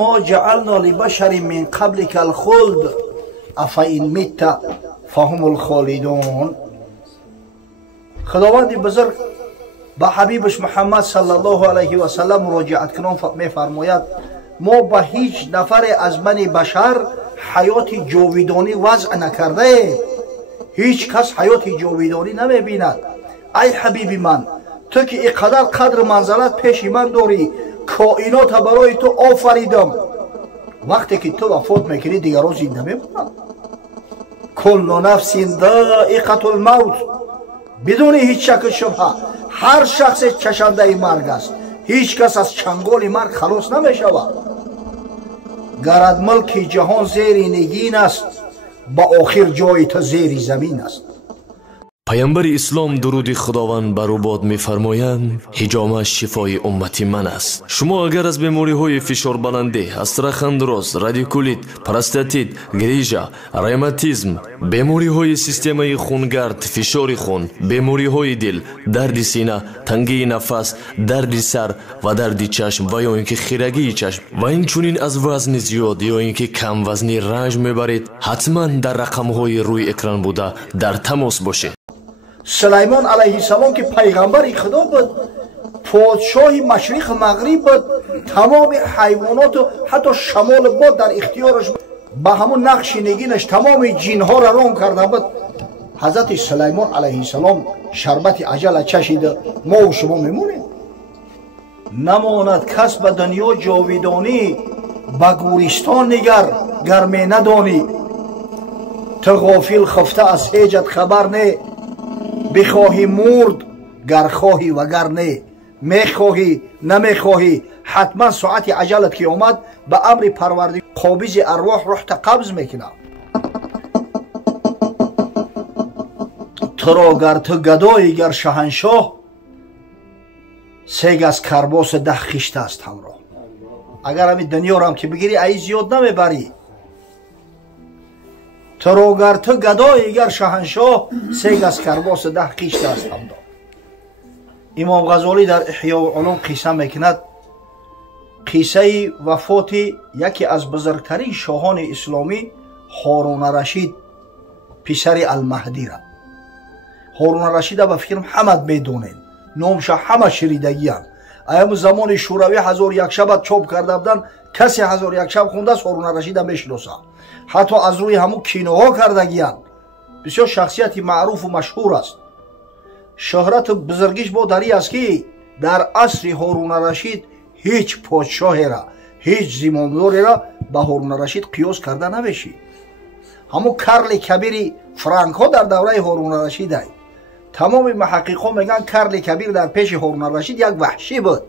ما جعلنا لبشر من قبلك الخلد افئن مت فهم الخالدون. خداوند بزرگ با حبیبش محمد صلی الله علیه و سلم مراجعت کنان میفرماید ما به هیچ نفر از بنی بشر حیات جاودانی وضع نکرده. هیچ کس حیات جاودانی نمیبیند. ای حبیبی من، تو که اینقدر قدر منزلت پیش من داری، کائنات برای تو آفریدم، وقتی که تو وفات میکنی دیگران زنده میمونند. کل نفس ذائقة الموت، بدون هیچ شک و شبهه هر شخص چشنده مرگ است. هیچ کس از چنگال مرگ خلاص نمیشود. گرد ملک جهان زیر نگین است، با آخر جای تو زیر زمین است. پیامبر اسلام درود خداوند بر او باد می‌فرمایند حجامه شفای امتی من است. شما اگر از بیماری‌های فشار بلندی، استخوان رادیکولیت، پروستات، گریژا، روماتیسم، بیماری‌های سیستم خونگرد، فشار خون، بیماری‌های دل، درد سینه، تنگی نفس، درد سر و درد چشم و یا اینکه خیرگی چشم و اینچنین از وزن زیاد یا اینکه کم وزنی رنج میبرید، حتما در رقم‌های روی اکران بوده در تماس باشید. سلیمان علیه السلام که پیغمبر خدا بود، پادشاه مشرق مغرب بود، تمام حیوانات و حتی شمال باد در اختیارش بود، با همون نقش نگینش تمام جنها را رام کرده بود. حضرت سلیمان علیه السلام شربت عجل چشیده، ما و شما میمونیم. نماند کس به دنیا جاودانی، به گورستان نگر گرمی ندانی. تو غافل خفته از هیچت خبر نه، بخواهی مرد گر خواهی و گر نه، میخواهی نمیخواهی حتما ساعت عجلت که اومد به امر پروردگار قابض ارواح روحت قبض میکنه. تو را گر تو گدایی گر شهنشاه، سه گز کرباس 10 خشت است همراه. اگر همین دنیا رو هم که بگیری ای زیاد نمیبری. تو را گر تو گدایی گر شهنشاه، 3 گز کرباس 10 خشت است همراه. امام غزالی در احیاء العلوم قصه میکند، قصه وفات یکی از بزرگترین شاهان اسلامی هارون رشید پسر المهدی را. هارون رشید به فکرم همه میدونین، نامش همه شنیدگیان. ایام زمان شوروی 1001 شب چاپ کرده بودن، کسی 1001 شب خونده است هارون رشید میشناسه. حتی از روی همون کینوها کردگیان. بسیار شخصیت معروف و مشهور است. شهرت بزرگیش با دری است که در عصر هارون رشید هیچ پادشاهی را، هیچ زمامداری را به هارون رشید قیاس کرده نمیشه. همون کرل کبیر فرانک ها در دوره هارون رشید است. تمام محققان میگن کرل کبیر در پیش هارون رشید یک وحشی بود.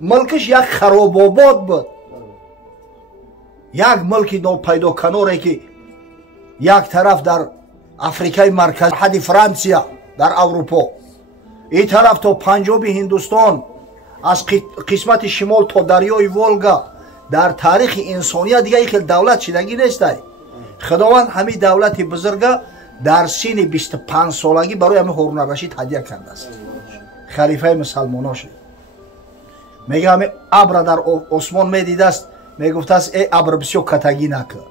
ملکش یک خراب آباد بود، یک ملک ناپیدا کناره که یک طرف در افریقای مرکزی حد فرانسیا در اروپا، این طرف تا پنجاب هندوستان، از قسمت شمال تا دریای ولگا، در تاریخ انسانیت دیگه یک دولت شدگی نیست. خداوند همین دولت بزرگ در سن 25 سالگی برای همین هارون رشید هدیه کرده است. خلیفه مسلمان شد. میگه همین ابر در آسمان میدیده است، میگفته است ای ابر بسیار کتگی نکن،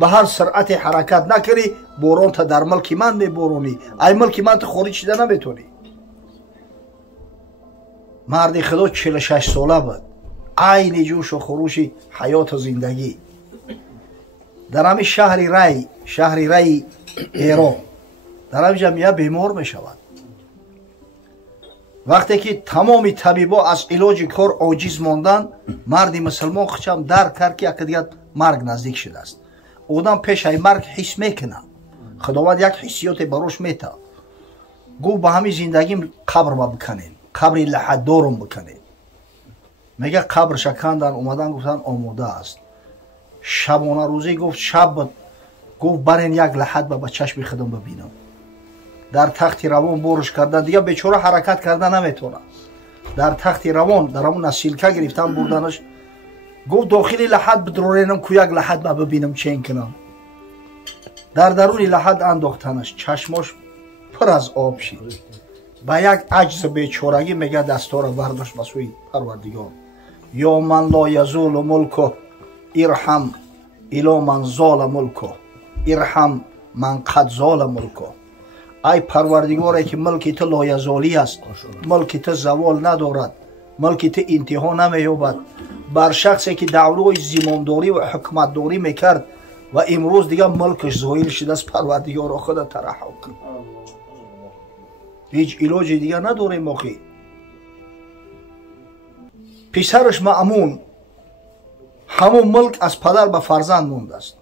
به هر سرعت حرکت نکری باران تا در ملک من میبارونی، ای ملک من تو خارج شده نمیتونی. مرد خدا 46 ساله بود، عین جوش و خروش حیات و زندگی. در همین شهر ری ایران در همین جمعیت بیمار میشود. وقتی که تمام طبیبا از علاج کار عاجز ماندن، مرد مسلمان خودشم درک کرد که دیگه مرگ نزدیک شده است. آدم پیش ای مرگ حس میکنه، خداوند یک حسیات براش میته. گو به همین زندگیم قبر ما بکنین، قبر لحد دارم بکنین. میگه قبر شکندن اومدن گفتن آماده است. شبانه روزی گفت شب بود، گفت برین یک لحد با چشم خودم ببینم. در تخت روان برش کردن، دیگه بیچاره حرکت کردن نمیتونه. در تخت روان در همون نسیلکه گرفتن بردنش. گفت داخل لحد بدرورینم که یک لحد ما ببینم چین کنم. در درون لحد انداختنش، چشماش پر از آب شد. با یک عجز بیچارگی میگه دستا را برداشت به سوی پروردگار. یا من لا یزول ملک ارحم الی من زال ملکو ارحم من قد زال ملکو. ای پروردگاری که ملک تو لایزالی است، ملک تو زوال ندارد، ملک تو انتها نمییابد، بر شخصی که دعوای زمامداری و حکمتداری میکرد و امروز دیگه ملکش زایل شده است، پروردگار خودت ترحم کن. هیچ علاج دیگه نداریم. آخی پسرش مأمون همون ملک از پدر به فرزند مونده است.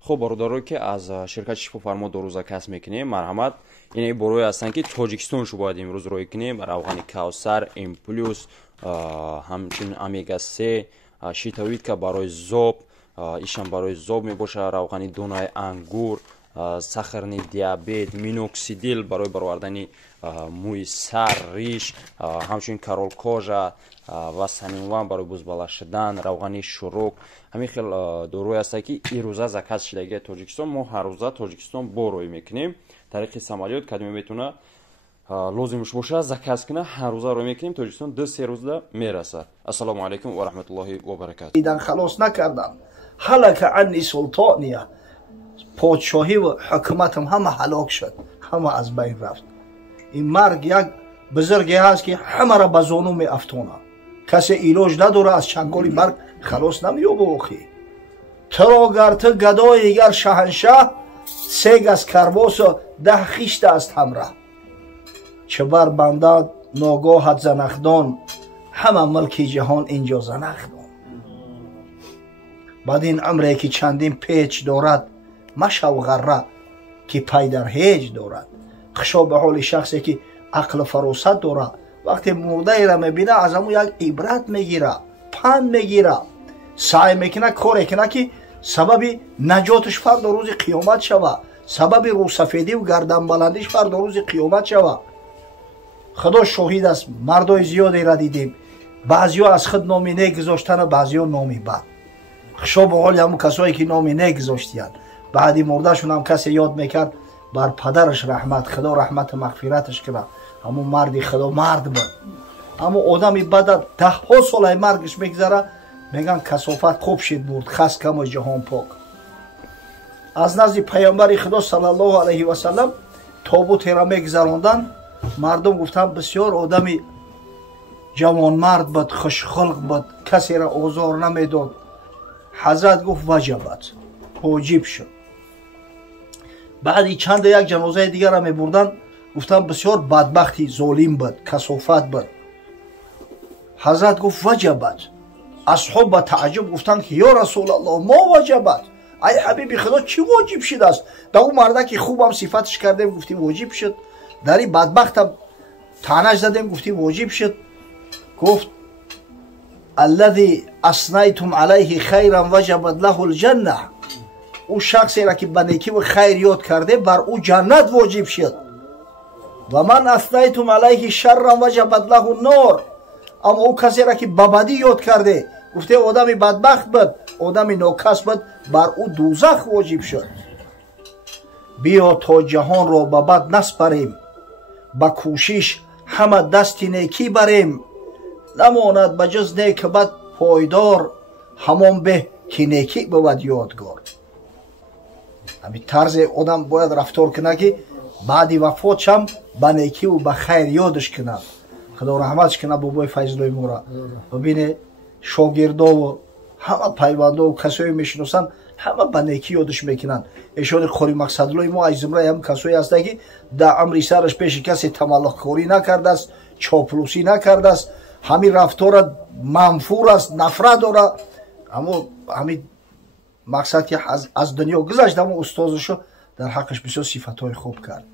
خب برادرو که از شرکت شفافرما دو روزه کسب میکنیم، مرحمت این بروی هستن که تاجیکستان شو باید امروز روی کنیم. روغن کوثر، امپلوس، همچنین امیگا 3 شیتاوید که برای زوب ایشان برای زوب میباشه، روغن دونای انگور، سخرنی دیابت، مینوکسیدیل برای برآوردن موی سر، ریش، همچنین کارول کожа و سنینوان برای بزبالا شدن، روغن شروک. همین خیلی دوروی هست که این روزه زکات شدگی تاجیکستان. ما هر روزه تاجیکستان بروی میکنیم. طریق سمالیات کدومی میتونه لازمش باشه زکات کنه، هر روزه روی میکنیم. تاجیکستان 2-3 روزه میرسه. السلام علیکم و رحمت الله و برکاته. دیدن خلاص نکردن. هلاک عنی سلطانیه، پادشاهی و حکومتم همه هلاک شد، همه از بین رفت. این مرگ یک بزرگی هست که همه را به زانو می افتونه. کسی علاج نداره، از چنگال مرگ خلاص نمییابه. آخی تو را گر تو گدای گر شهنشه، 3 گز کرباس و 10 خیشت است همراه. چه بر بنده ناگاهت زنخدان، همه ملک جهان اینجا زنخدان. بعد این عمره که چندین پیچ دارد، مشو غره که پی در هیچ دارد. خشا به حال شخصی که عقل فراست داره، وقتی مرده ای را میبینه از همون یک عبرت میگیره، پند میگیره، سعی میکنه کاری کنه که سبب نجاتش فردا روز قیامت شوه، سبب روسفیدی و گردن بلندیش فردا روز قیامت شوه. خدا شاهد است، مردای زیادی را دیدیم، بعضیا از خود نامی نیک گذاشتن و بعضیا نامی بد. خشا به حال همون کسایی که نامی نیک گذاشتین، بعدی مردهشون هم کسی یاد میکرد، بر پدرش رحمت، خدا رحمت مغفرتش کنه. همون مردی خدا مرد بود، اما آدمی بعد 10 سال مرگش میگذره میگن کثافت خوب شد برد، خس کم و جهان پاک. از نزد پیامبر خدا صلی الله علیه و سلم تابوت را میگذراندن، مردم گفتن بسیار آدمی جوان مرد بود، خوش خلق بود، کسی را آزار نمیداد. حضرت گفت وجبت، واجب شد. بعدی چند یک جنازه دیگر را می بردن، گفتن بسیار بدبختی، ظالم بود، کثافت بود. حضرت گفت وجبت. اصحاب با تعجب گفتن که یا رسول الله ما وجبت، ای حبیب خدا چی واجب شده است؟ در اون مرده که خوب هم صفتش کردیم گفتیم واجب شد، در این بدبخت هم تعنش زدیم گفتیم واجب شد. گفت الذی اثنیتم علیه خیرا وجبت له الجنه، او شخصی را که به نیکی و خیر یاد کرده بر او جنت واجب شد. و من اثنیتم علیه شرا وجبت له النار، اما او کسی را که به بدی یاد کرده، گفته آدم بدبخت بود، آدم ناکس بود، بر او دوزخ واجب شد. بیا تا جهان را به بد نسپاریم، با کوشش همه دست نیکی بریم. نماند به جز نیک بد پایدار، همان به که نیکی بود یادگار. همین طرز آدم باید رفتار کنه که بعدی وفاتش هم به نیکی و به خیر یادش کنه. خدا رحمتش کنه بابای فیضلای مورا. ببینه شاگردا و همه پیوندا و کسایی میشناسن همه به نیکی یادش میکنن. ایشان قاری مقصدلای ما از زمره هم کسایی هسته که در عمر سرش پیش کسی تملق کاری نکرده است، چاپلوسی نکرده است، همین رفتار منفور است، نفرت داره. اما همین مقصد که از دنیا گذشت، اما استادشو در حقش بسیار صفتهای خوب کرد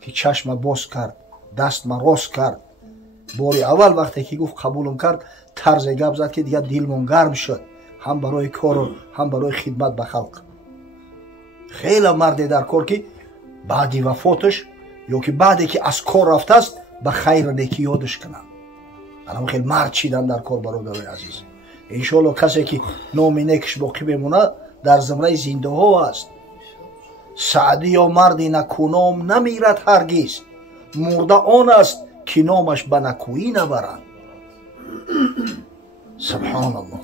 که چشم باز کرد، دست من راست کرد. باری اول وقتی که گفت قبولم کرد، طرز گپ زد که دیگه دلمون گرم شد، هم برای کار و هم برای خدمت به خلق. خیلی مرد در کار که بعدی وفاتش یا که بعدی که از کار رفته است به خیر و نیکی یادش کنن. الان خیلی مرد چیدن در کار برادرای عزیز. انشالله کسی که نام نیکش باقی بمونه در زمره زنده ها است. سعدی یا مردی نکونام نمیرد هرگیز، مرده آن است که نامش به نکویی نبرند. سبحان الله.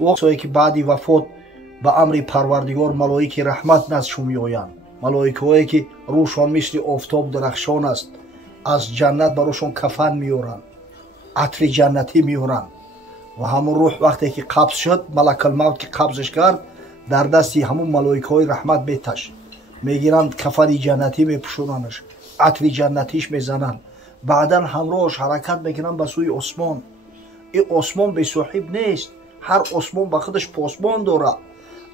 وقتی که بعدی وفات به امر پروردگار ملائکه رحمت نزدشون میآیند، ملائکه‌ای که روشان مثل آفتاب درخشان است، از جنت براشون کفن میارن، عطر جنتی میارن و همون روح وقتی که قبض شد، ملک الموت که قبضش کرد در دستی همون ملائکه‌های رحمت میتش میگیرند، کفن جنتی میپوشوننش، عطر جنتیش میزنن، بعدا همراهش حرکت میکنن به سوی آسمان. این آسمان به صاحب نیست، هر آسمان به خودش پاسبان داره.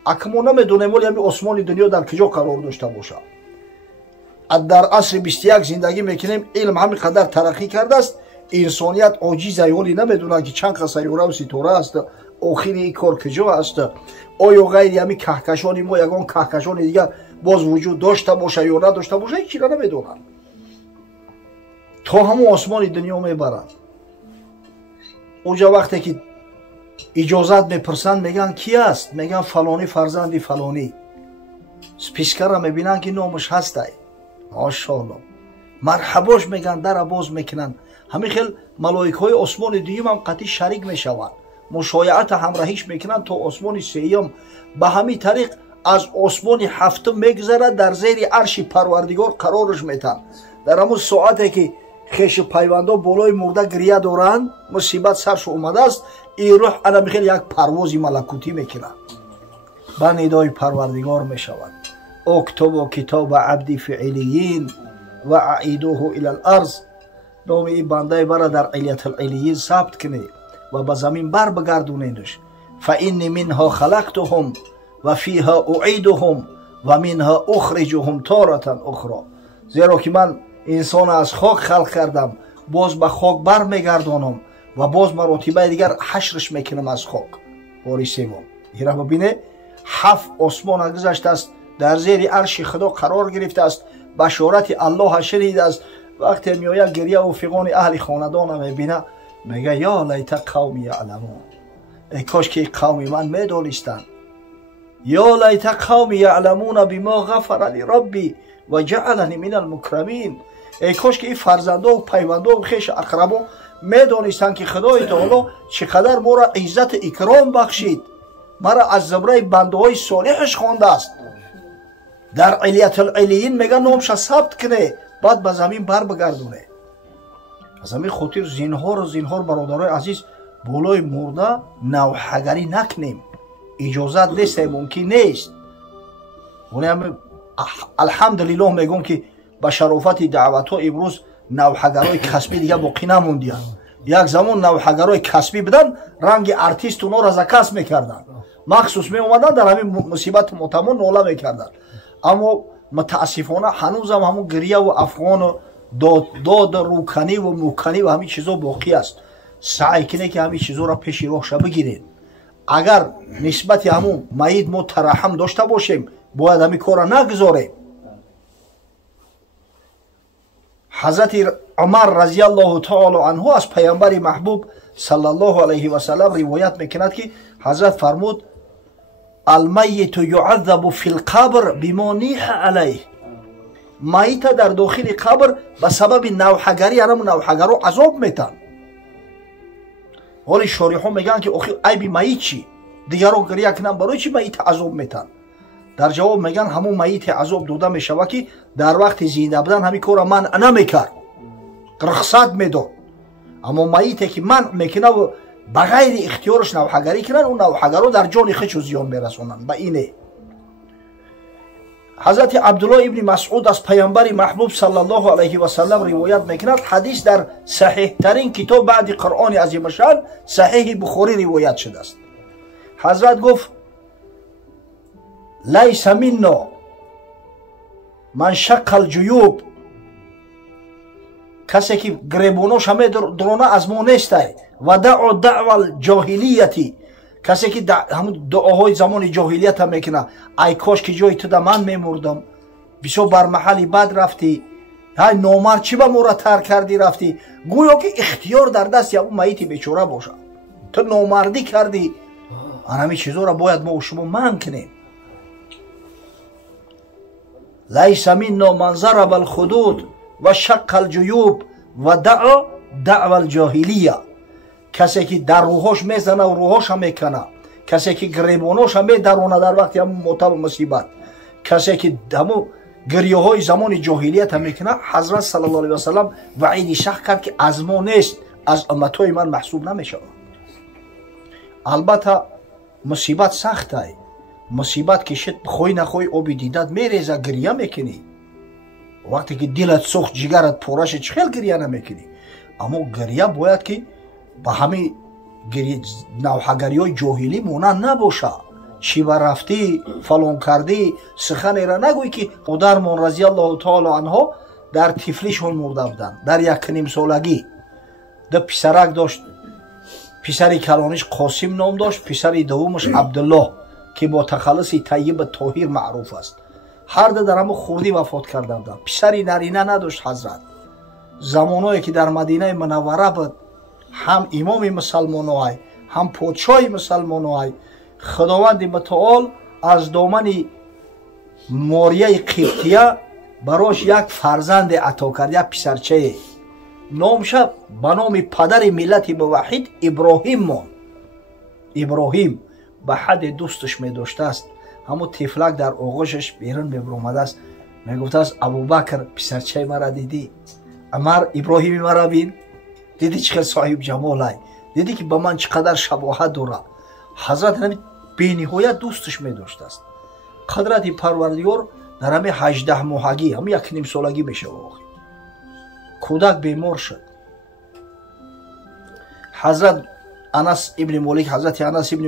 اما نمیدونیم ولی همین آسمان دنیا در کجا قرار داشته باشه. در عصر 21 زندگی میکنیم، علم همینقدر ترقی کرده است، انسانیت عاجزه، ولی نمیدونه که چند سیاره و ستاره است، آخر این کار کجا است. آیا غیر همین کهکشان ما یگان کهکشان دیگر باز وجود داشته باشه یا نداشته باشه، هیچ چیزی نمیدونن. تا همون آسمان دنیا میبرن. اونجا وقتی که اجازت میپرسن میگن کی است؟ میگن فلانی فرزندی فلانی. سپیسکر را میبینن که نامش هسته، ماشاءالله مرحباش میگن، در باز میکنن. همین خیل ملائکه‌های آسمان دویم هم قطعی شریک میشوند، مشایعت همراهیش میکنن تا آسمان سوم. به همین طریق از آسمان هفتم میگذره، در زیر عرش پروردگار قرارش میتن. در همون ساعتی که خیش پیوندا بالای مرده گریه دارند، مصیبت سرش اومده است، این روح انا میخواد یک پرواز ملکوتی میکنه، به ندای پروردگار میشود. اکتب کتاب عبدی فی علیین و اعیدوه الی الارض. نام این بنده برا در علیت العلیین ثبت کنی و به زمین بر بگردونیدش. فانی منها خلقتهم و فیها اعیدهم و منها اخرجهم تارة اخرى. زیرا که من انسان از خاک خلق کردم، باز به خاک بر میگردانم و باز مراتبه دیگر حشرش میکنم از خاک. باری سوم این را ببینه، 7 آسمان گذشته است، در زیر عرش خدا قرار گرفته است، بشارت الله شنید است. وقتی میآید گریه و فیغان اهل خاندان میبینه، میگه یا لیت قومی یعلمون، ای کاش که قوم من میدانستند. یا لیت قومی یعلمون بما غفر لی ربی و جعلنی من المکرمین. ای کاش که این فرزندا و پیوندا و خیش اقربا میدانستند که خدای تعالی چقدر ما را عزت اکرام بخشید، مرا از زمره بنده های صالحش خوانده است. در علیت العلیین میگه نامش ثبت کنه، بعد به زمین بر بگردونه. از همین خاطر زینهار برادرای عزیز، بالای مرده نوحگری نکنیم، اجازت نیست، ممکن نیست. ولی هم الحمدلله میگم که به شرافت دعوت ها امروز نوحگرای کسبی دیگه باقی نموندیان. یک زمان نوحگرای کسبی بدن، رنگ ارتیست اونا را زکس میکردن، مخصوص می اومدن در همین مصیبت متمون ناله میکردن. اما متاسفانه هنوز هم همون گریه و افغان و داد روکنی و موکنی و همین چیزا باقی است. سعی کنه که همین چیزا را پیش روش بگیرید. اگر نسبت همون میت ما ترحم داشته باشیم، باید همین کار را نگذاریم. حضرت عمر رضی الله تعالی عنه از پیامبر محبوب صلی الله علیه و سلم روایت میکند که حضرت فرمود المیت یعذب فی القبر بما نیح علیه. میت در داخل قبر به سبب نوحگری همون نوحگرها عذاب میتن. ولی شارحان میگن که آخه عیب میت چی؟ دیگر رو گریه کنن برای چی میت عذاب میتن؟ در جواب میگن همون میت عذاب داده میشود که در وقت زنده بودن همین کار منع نمیکرد، رخصت میداد. اما میتی که منع میکنه و بغیر اختیارش نوحگری کنن، اون نوحگرها در جان خودشون زیان میرسونن. به اینه حضرت عبدالله ابن مسعود از پیامبر محبوب صلی الله علیه و سلم روایت میکند. حدیث در صحیح ترین کتاب بعد قرآن عظیم شان صحیح بخاری روایت شده است. حضرت گفت لیس منا من شق الجیوب، کسی که گریباناش همه درانه از ما نیسته. و دعوا الجاهلیتی، کسی که همون دعاهای زمان جاهلیت هم میکنه، ای کاش که جای تو ده من میمردم، بسیار بر محلی بد رفتی، های نامرد چی به ما را ترک کردی رفتی. گویا که اختیار در دست یا میت بیچاره باشه، تو نامردی کردی. همین چیزا را باید ما و شما منع کنیم. لیس منا من ضرب الخدود و شق الجیوب و دعوا الجاهلیه، کسی که در روحاش میزنه و روحاش هم میکنه، کسی که گریباناش هم میدرونه در وقتی هم موتب مصیبت، کسی که همو گریه های زمان جاهلیت هم میکنه، حضرت صلی الله علیه و سلم وعید سخت کرد که از ما نیست، از امتهای من محسوب نمیشه. البته مصیبت سخته، مصیبت که شد بخوی نخوی آبی دیدت میریزه، گریه میکنی. وقتی که دلت سوخت جگرت پرش چخیل گریه نمیکنی. اما گریه باید که به همه نوحگری های جاهلی مونن نباشه. چی برفتی فلان کردی سخنی را نگوی که مادرمان رضی الله تعالی عنها در طفلیشون مرده بودن. در 1.5 سالگی دو پسرک داشت، پسری کلانش قاسم نام داشت، پسری دومش عبدالله که با تخلص طیب طاهر معروف است. هر دو در همون خوردی وفات کرده بودن. پسری نرینه نداشت حضرت. زمانایی که در مدینه منوره بود، هم امام مسلمانای هم پادشاه مسلمانای، خداوند متعال از دامن ماریه قبطیه براش یک فرزند عطا کرد، یک پسرچه. نامش به نام پدر ملت موحد ابراهیم ماند. ابراهیم به حد دوستش می داشته است. همون طفلک در آغوشش بیرون میبرومده است، میگفته است ابوبکر پسرچه مرا دیدی؟ عمر ابراهیم مرا بین، دیدی چقدر صاحب جمال، دیدی که به من چقدر شباهت داره. حضرت نبی بینهایت دوستش می داشته است. قدرت پروردگار در همه 18 ماهگی، همه 1.5 سالگی میشه واقعی کودک بیمار شد. حضرت انس ابن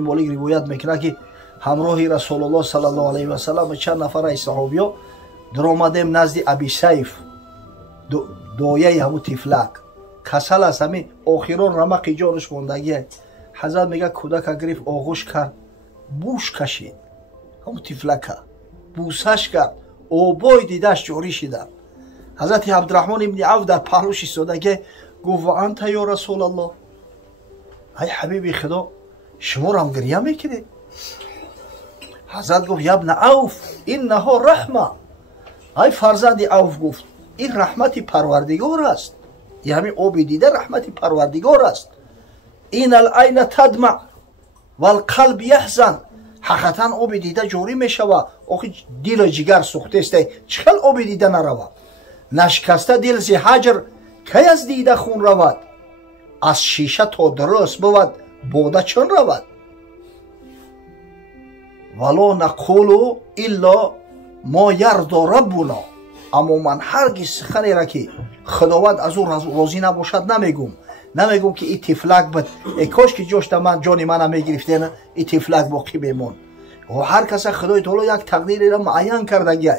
مالک روایت میکنه که همراه رسول الله صلی الله علیه و سلم چند نفر از صحابیا در آمدیم نزد ابی سیف، دایه همون طفلک کسل است، همین آخران رمق جانش موندگی. حضرت میگه کودک گرفت آغوش کرد، بوش کشید، همون طفلک بوسش کرد، آبای دیدش جاری شدن. حضرت عبدالرحمن ابن عوف در پهلوش ایستاده گفت و انت یا رسول الله، ای حبیبی خدا شما را هم گریه میکنید؟ حضرت گفت یا ابن عوف اینها رحمه، ای فرزند عوف گفت این رحمت پروردگار است، این همین آب دیده رحمت پروردگار است. این العین تدمع و القلب یحزن، حقیقتا آب دیده جاری میشوه، آخی دل جگر سوخته است، چخل آب دیده نرود؟ نشکسته دل زی حجر کی از دیده خون رود؟ از شیشه تا درست بود باده چون رود؟ ولا نقول الا ما یرضی ربنا، اما من هرگز سخنی را که خداوند از او راضی نباشد نمیگم که این طفلک بود، ای کاش که جوش من جان من میگرفتین، این طفلک باقی بمون. و هر کس خدای تعالی یک تقدیری را معین کردگی،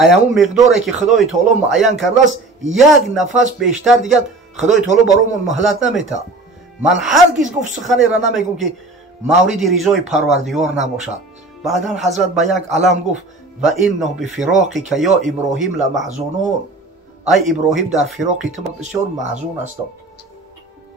ایامون مقداری که خدای تعالی معین کرده است، یک نفس بیشتر دیگر خدای تعالی برامون مهلت نمیده. من هرگز گفت سخنی را نمیگم که مورد رضای پروردگار نباشد. بعدا حضرت به یک علم گفت و انه بفراقک یا ابراهیم لمحزونون، ای ابراهیم در فراق تو بسیار محزون هستم.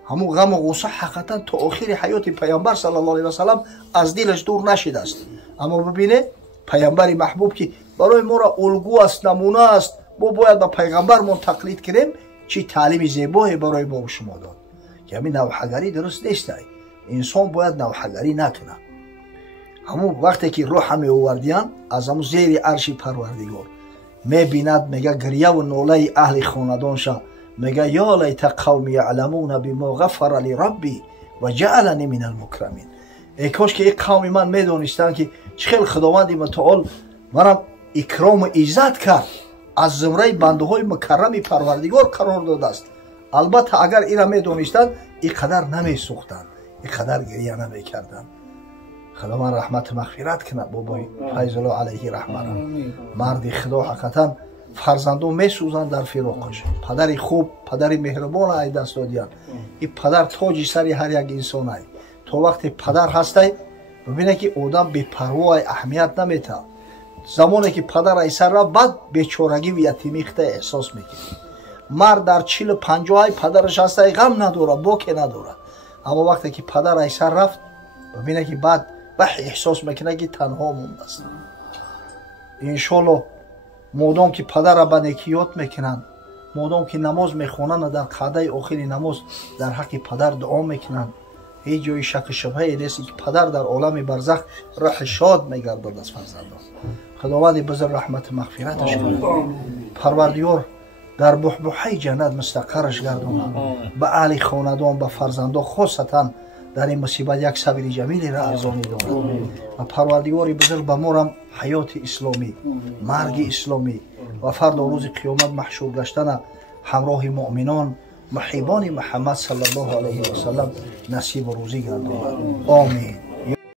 همون غم و غصه حقیقتا تا آخر حیات پیامبر صلی الله علیه و سلم از دلش دور نشده است. اما ببینه پیامبر محبوب که برای ما را الگو است، نمونه است، ما باید به پیغمبرمون تقلید کنیم، چی تعلیم زیبایی برای ما و شما داد. که همین نوحگری درست نیست، انسان باید نوحگری نکنه. همون وقتی که روح می آوردیان از همون زیر عرش پروردگار میبیند، میگه گریه و ناله اهل خاندانشا، میگه یا لیت قوم یعلمون بما غفر لی ربی و جعلنی من المکرمین. ای کاش که این قوم من میدونستن که چقدر خداوند متعال منم اکرام و عزت کرد، از زمره بنده های مکرم پروردگار قرار داده است. البته اگر این را میدونستن اینقدر نمیسوختن، اینقدر گریه نمیکردن. خداوند رحمت مغفرت کنه بابای فیض الله علیه رحمه را. مرد خدا حقیقتا فرزندان میسوزن در فراقش. پدر خوب، پدر مهربان ای دست دادیان. این پدر تاج سر هر یک انسان ای. تا وقتی پدر هستی ببینه که آدم بی پروا اهمیت نمیده. زمانی که پدر ای سر رفت بعد بیچارگی و یتیمیخته احساس میکنه. مرد در 40-50 ای پدرش هستی غم نداره، باکی نداره. اما وقتی که پدر ای سر رفت ببینه که بعد احساس میکنه که تنها مونده است. انشالله مادام که پدر را به نیکیات میکنن، مادام که نماز میخونن و در قعده آخری نماز در حق پدر دعا میکنن، هیچ جای شک شبهه نیست که پدر در عالم برزخ روح شاد میگردد از فرزندان. خداوند بزرگ رحمت مغفرتش کنه. پروردگار در بحبوحه جنت مستقرش گردونه. به اهل خاندان، به فرزندان، خاصتا در این مصیبت یک صبر جمیلی را ارزانی دارد. و پروردگار بزرگ به ما هم حیات اسلامی، مرگ اسلامی و فردا روز قیامت محشور گشتن همراه مؤمنان محبان محمد صلی الله علیه و سلم نصیب و روزی گرداند. آمین.